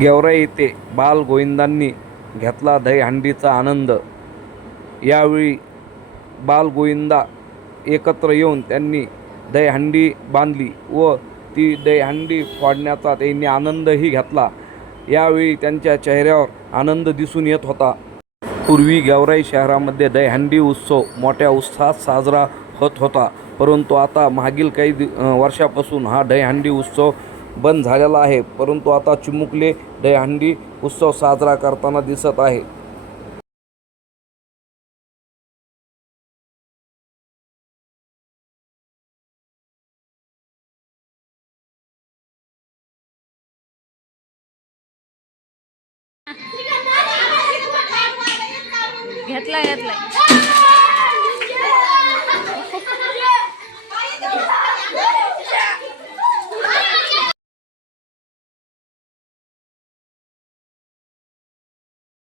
गेवराई येथे बाल गोविंदांनी घेतला दहीहंडीचा आनंद. यावेळी बाल गोविंदा एकत्र येऊन त्यांनी दहीहंडी बांधली व ती दहीहंडी फोडण्याचा त्यांनी आनंदही घेतला. यावेळी त्यांच्या चेहऱ्यावर आनंद दिसून येत होता. पूर्वी गेवराई शहरामध्ये दहीहंडी उत्सव मोठ्या उत्साहात साजरा होत होता परंतु आता मागील काही दि वर्षापासून हा दहीहंडी उत्सव बंद झालेला आहे परंतु आता चिमुकले दहीहंडी उत्सव साजरा करताना दिसत आहे. घेतलाय घेतलाय.